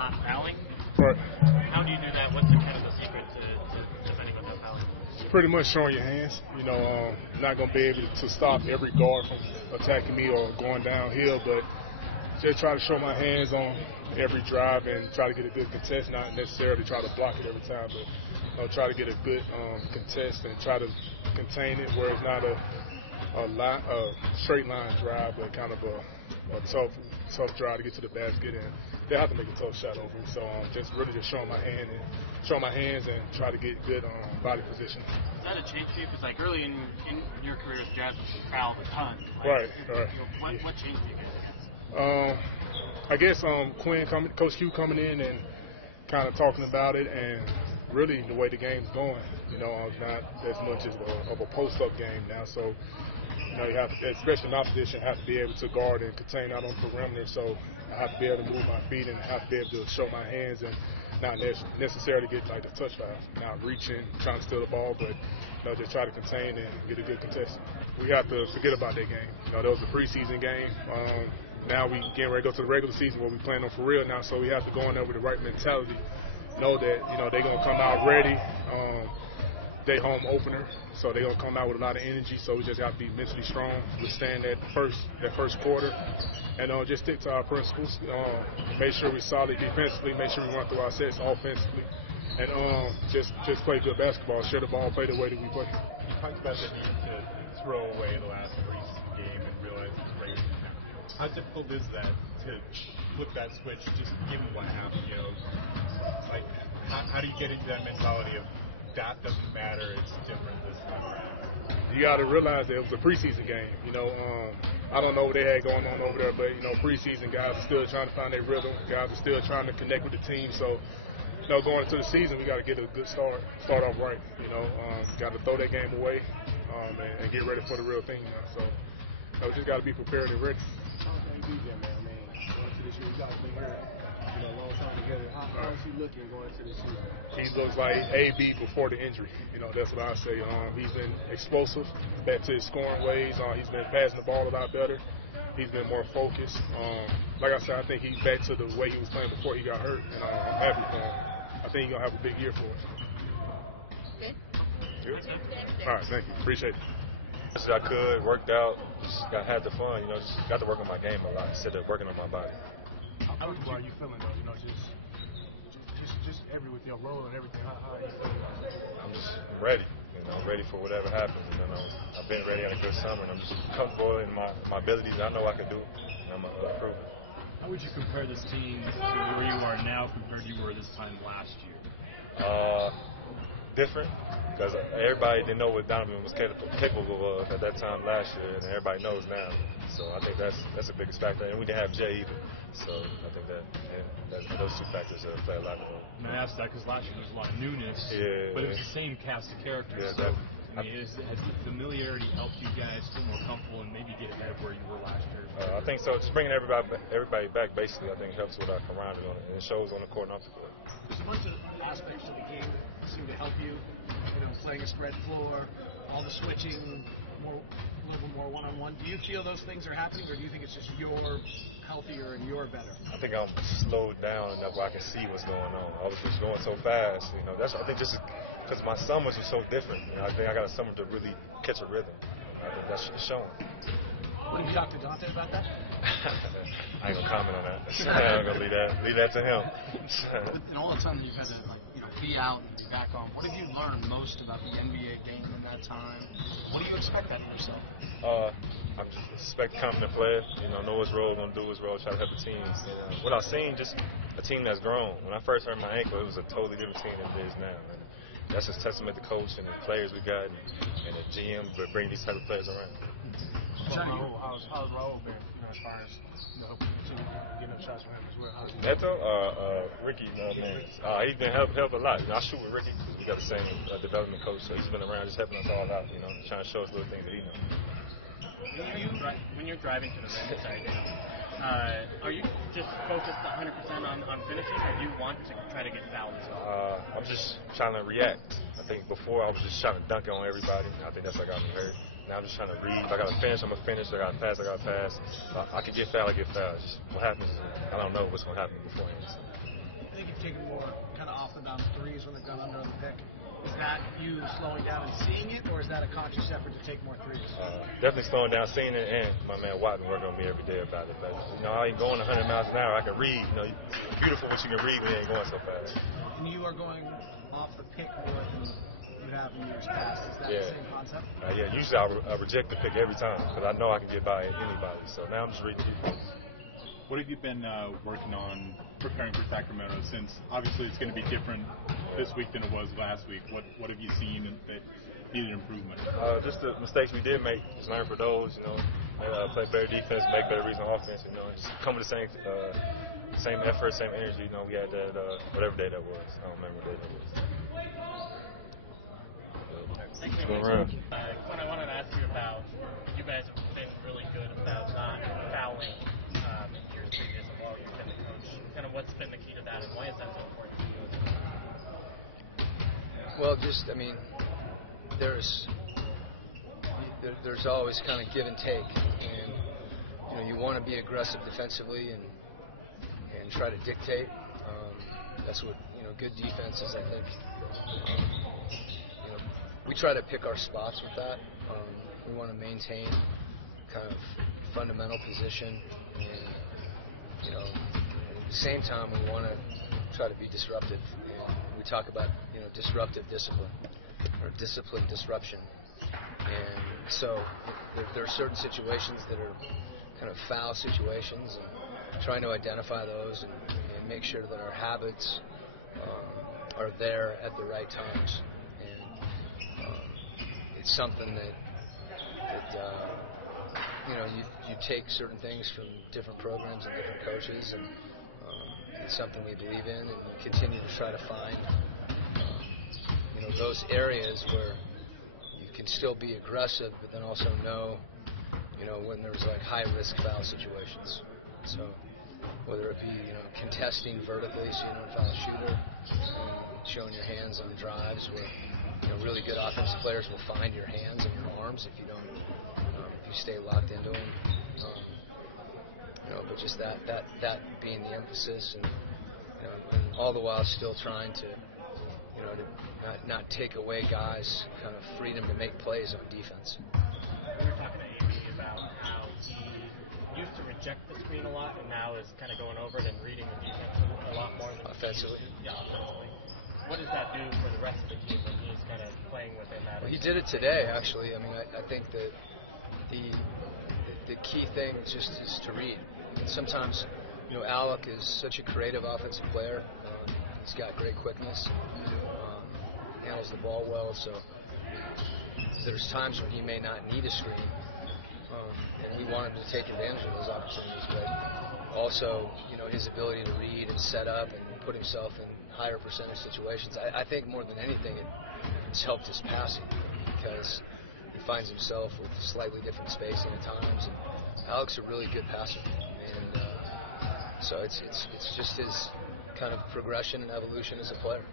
not fouling. Right. How do you do that? What's the kind of the secret to defending without fouling? It's pretty much showing your hands. You know, not going to be able to stop every guard from attacking me or going downhill, but just try to show my hands on every drive and try to get a good contest, not necessarily try to block it every time, but try to get a good contest and try to contain it where it's not a straight line drive, but kind of a tough drive to get to the basket, and they have to make a tough shot over it. So just showing my hands and try to get good body position. Is that a change for you? Because like early in your career as Jazz, you fouled a ton. Right. What changed you guys? I guess Coach Q coming in and kind of talking about it, and really the way the game's going. You know, it's not as much of a post-up game now, so you know you have to, especially in my position, have to be able to guard and contain out on the perimeter. So I have to be able to move my feet and have to be able to show my hands and not necessarily get like the touch fouls, not reaching, trying to steal the ball, but just try to contain and get a good contest. We have to forget about that game. You know, that was a preseason game. Now we getting ready to go to the regular season where we playing on for real now, so we have to go in there with the right mentality. Know that they're gonna come out ready. They home opener, so they're gonna come out with a lot of energy. So we just have to be mentally strong, withstand that first quarter, and just stick to our principles. Make sure we're solid defensively. Make sure we run through our sets offensively, and just play good basketball. Share the ball, play the way that we play. You talked about the need to throw away the last preseason game and realize it's great. How difficult is that to flip that switch just given what happened? You know, like how do you get into that mentality of that doesn't matter, it's different this time around? You got to realize that it was a preseason game. You know, I don't know what they had going on over there, but preseason guys are still trying to find their rhythm. Guys are still trying to connect with the team. So, going into the season, we got to get a good start off right. Got to throw that game away and get ready for the real thing. So, we just got to be prepared and ready. Going into this year, you guys been here, a long time together. How is he looking going into this season? He looks like AB before the injury. That's what I say. He's been explosive, back to his scoring ways. He's been passing the ball a lot better. He's been more focused. Like I said, I think he's back to the way he was playing before he got hurt, and I'm happy for him. I think he's gonna have a big year for us. Good. All right, thank you. Appreciate it. I could, worked out, just had the fun, just got to work on my game a lot instead of working on my body. How are you feeling though? Just with your role and everything. How are you feeling? I'm just ready. Ready for whatever happens. I've been ready at a good summer, and I'm just comfortable in my abilities. I know I can do, and I'm gonna prove it. How would you compare this team to where you are now compared to you were this time last year? Different, because everybody didn't know what Donovan was capable of at that time last year, and everybody knows now. So I think that's the biggest factor, and we didn't have Jay either. So I think that those two factors play a lot of role. And I asked that because last year there was a lot of newness, yeah, but it was the same cast of characters. Yeah, has the familiarity helped you guys feel more comfortable and maybe get ahead of where you were last year? I think so. Just bringing everybody back, basically, I think helps with our camaraderie on it, and it shows on the court and off the court. There's a bunch of aspects of the game that seem to help you. Playing a spread floor, all the switching, a little more one-on-one. Do you feel those things are happening, or do you think it's just you're healthier and you're better? I think I'm slowed down enough where I can see what's going on. I was just going so fast. I think just because my summers are so different. I think I got a summer to really catch a rhythm. I think that's showing. What did you talk to Dante about that? I ain't gonna comment on that. I'm gonna leave that to him. In all the time you've had to be out and be back on, what have you learned most about the NBA game in that time? What do you expect out of yourself? I just expect competent player. Know his role, gonna do his role, try to help the team. What I've seen, just a team that's grown. When I first hurt my ankle, it was a totally different team than it is now. And that's just testament to coach and the players we got and the GM to bring these type of players around. How's Raul been as far as getting up shots for him as well? Neto, Ricky, he's been helping a lot. I shoot with Ricky because we got the same development coach, so he's been around just helping us all out. Trying to show us little things that he knows. When you're driving to the rim side, are you just focused 100% on finishing, or do you want to try to get fouls? I'm just trying to react. I think before I was just trying to dunk it on everybody. I think that's what got me hurt. Now I'm just trying to read. If I got to finish, I'm going to finish. If I got to pass, I got to pass. I can get fouled, I get fouled. Just what happens, I don't know what's going to happen beforehand. So. think you've taken more kind of off the bounce threes when they've gone under on the pick. Is that you slowing down and seeing it, or is that a conscious effort to take more threes? Definitely slowing down, seeing it, and my man Watt been working on me every day about it. But I ain't going 100 miles an hour. I can read. It's beautiful what you can read when you ain't going so fast. And you are going off the pick more than you have in years past. Is that the same concept? Yeah. Usually I reject the pick every time because I know I can get by anybody. So now I'm just reading people. What have you been working on preparing for Sacramento, since obviously it's going to be different this week than it was last week? What have you seen that needed improvement? Just the mistakes we did make, just learn for those, play better defense, make better reads on offense, just come with the same effort, same energy, we had that, whatever day that was. I don't remember what day that was. Thank you. Go around. Quinn, I wanted to ask you about, you guys have been really good about not fouling in years previous while you've been the coach. Kind of what's been the key to that, and why is that so important to you? Well, there's always kind of give and take, and you want to be aggressive defensively and try to dictate. That's what good defense is, I think. We try to pick our spots with that. We want to maintain kind of fundamental position, and at the same time we want to try to be disruptive. And we talk about disruptive discipline or discipline disruption. And so there are certain situations that are kind of foul situations, and trying to identify those and make sure that our habits are there at the right times. It's something that you take certain things from different programs and different coaches, and it's something we believe in, and we continue to try to find those areas where you can still be aggressive, but then also know when there's like high risk foul situations. So whether it be contesting vertically so you don't foul a shooter, and showing your hands on the drives where really good offensive players will find your hands and your arms if you don't, if you stay locked into them. But just that being the emphasis, and all the while still trying to, to not take away guys' kind of freedom to make plays on defense. We were talking to AB about how he used to reject the screen a lot, and now is kind of going over it and reading the defense a lot more. Offensively. Yeah, offensively. What does that do for the rest of the team when he's kind of playing within that? Well, he did it today, actually. I think that the key thing is to read. And sometimes, Alec is such a creative offensive player. He's got great quickness, handles the ball well. So there's times when he may not need a screen, and we want him to take advantage of those opportunities. But also, his ability to read and set up and put himself in higher percentage situations. I think more than anything, it's helped his passing, because he finds himself with slightly different spacing at times. And Alec's a really good passer, and so it's just his kind of progression and evolution as a player.